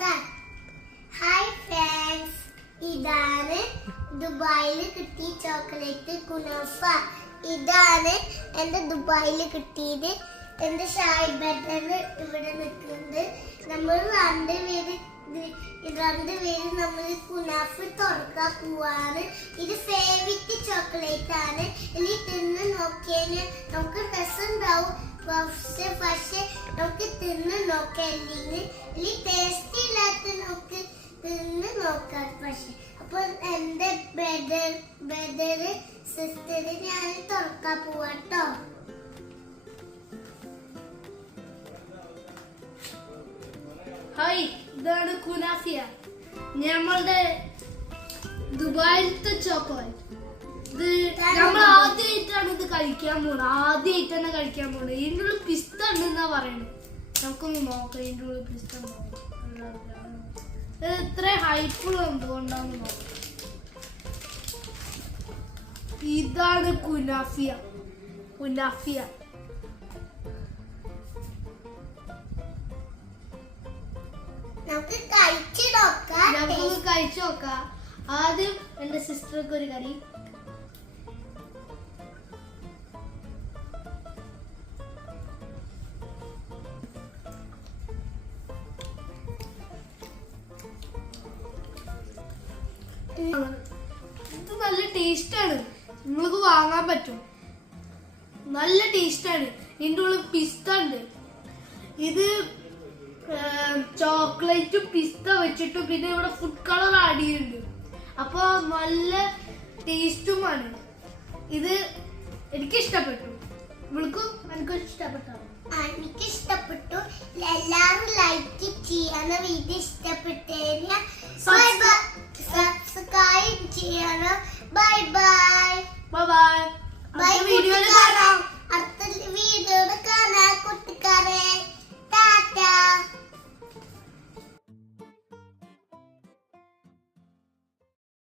Hi friends, ഇതാണ് ദുബായിൽ കിട്ടിയ ചോക്ലേറ്റ് കുനാഫ. ഇതാണ് എന്റെ ദുബായിൽ കിട്ടിയത്. എന്റെ ഷായ് ബട്ടർ ഇവിടെ നിൽക്കുന്നത്. നമ്മൾ രണ്ടുപേര് നമ്മൾ കുനാഫ തുറക്കാൻ പോവാണ്. ഇത് ഫേവറേറ്റ് ചോക്ലേറ്റ് ആണ്. ഇനി തിന്ന് നോക്കിയാല് നമുക്ക് രസമുണ്ടാവും. പക്ഷെ നമുക്ക് തിന്ന് നോക്കാം. ഇനി ടേസ്റ്റ് ഇല്ലാത്ത നമുക്ക് തിന്ന് നോക്കാം. പക്ഷെ അപ്പൊ എന്റെ ബ്രദർ സിസ്റ്റർ ഞാൻ തുറക്കാൻ പോവാട്ടോ. ഹായ്, ഇതാണ് കുനാഫിയ, നമ്മളുടെ ദുബായിലത്തെ ചോക്ലേറ്റ്. ഇത് നമ്മൾ ആദ്യമായിട്ടാണ് ഇത് കഴിക്കാൻ പോകുന്നത്. ഇതിൻ്റെ ഉള്ളിൽ പിസ്ത ഉണ്ടെന്നാ പറയുന്നത്. നമുക്കൊന്ന് നോക്കാം ഇതിൻ്റെ ഉള്ളിൽ പിസ്ത ഇത് ഇത്ര ഹൈപ്പുള്ള എന്തുകൊണ്ടാന്ന് നോക്കാം. ഇതാണ് കുനാഫിയ. നമുക്ക് കഴിച്ചു നോക്കാം. ആദ്യം എന്റെ സിസ്റ്റർക്ക് ഒരു കറി. ഇത് നല്ല ടേസ്റ്റാണ്. നിങ്ങൾക്ക് വാങ്ങാൻ പറ്റും. നല്ല ടേസ്റ്റാണ്. ഇതിൻ്റെ ഉള്ളിൽ പിസ്ത ഉണ്ട്. ഇത് ചോക്ലേറ്റും പിസ്ത വെച്ചിട്ടും പിന്നെ ഇവിടെ ഫുഡ് കളർ ആഡ് ചെയ്യുന്നുണ്ട്. അപ്പൊ നല്ല ടേസ്റ്റുമാണ്. ഇത് എനിക്ക് ഇഷ്ടപ്പെട്ടു. ഇവൾക്കും എനിക്കും ഇഷ്ടപ്പെട്ടു. എനിക്കിഷ്ടപ്പെട്ടു. എല്ലാവരും ലൈക്ക് ചെയ്യണം. വീഡിയോ ഇഷ്ടപ്പെട്ടു സബ്സ്ക്രൈബ് ചെയ്യണം. Bye bye. വീഡിയോയിൽ കാണാം.